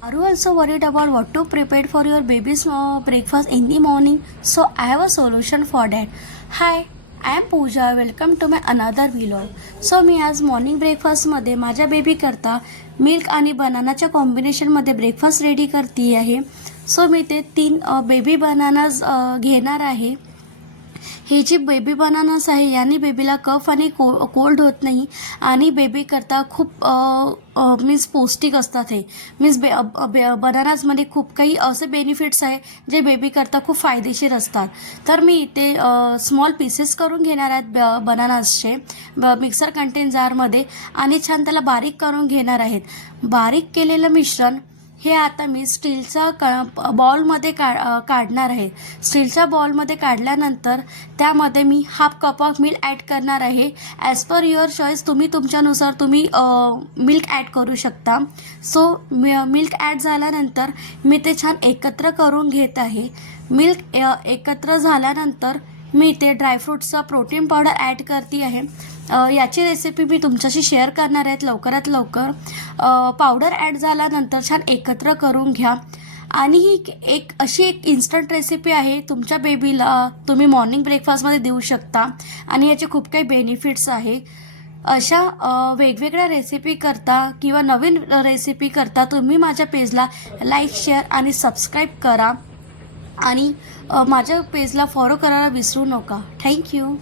Are you also worried about what to prepare for your baby's breakfast in the morning? So I have a solution for that. Hi, I am Pooja. Welcome to my another vlog. So मी आज morning ब्रेकफास्टमध्ये माझ्या baby करता milk आणि बनानाच्या कॉम्बिनेशनमध्ये breakfast ready करते आहे. So मी ते 3 baby bananas घेणार आहे. हे जे बेबी बनानास आहे याने बेबीला कफ आणि कोल्ड होत नाही आणि बेबी करता खूप मीन्स पौष्टिक असतात. हे मीन्स बनानाजमध्ये खूप काही असे बेनिफिट्स आहे जे बेबी करता खूप फायदेशीर असतात. तर मी इथे स्मॉल पीसेस करून घेणार आहेत बनानासचे मिक्सर कंटेन जारमध्ये आणि छान त्याला बारीक करून घेणार आहेत. बारीक केलेलं मिश्रण हे आता मी स्टीलचा बॉलमध्ये काढणार आहे. स्टीलच्या बॉलमध्ये काढल्यानंतर त्यामध्ये मी half cup of milk add करणार आहे. ॲज पर युअर चॉईस तुम्ही तुमच्यानुसार तुम्ही मिल्क ॲड करू शकता. सो मिल्क ॲड झाल्यानंतर मी ते छान एकत्र करून घेत आहे. मिल्क एकत्र झाल्यानंतर मी ते ड्रायफ्रूट्सचा प्रोटीन पावडर ॲड करते आहे. याची रेसिपी मी तुमच्याशी शेअर करणार आहेत लवकरात लवकर. पावडर ॲड झाल्यानंतर छान एकत्र करून घ्या. आणि ही एक इन्स्टंट रेसिपी आहे. तुमच्या बेबीला तुम्ही मॉर्निंग ब्रेकफास्टमध्ये देऊ शकता आणि याचे खूप काही बेनिफिट्स आहे. अशा वेगवेगळ्या रेसिपी करता किंवा नवीन रेसिपी करता तुम्ही माझ्या पेजला लाईक शेअर आणि सबस्क्राईब करा आणि माझ्या पेजला फॉलो करायला विसरू नका. थँक्यू.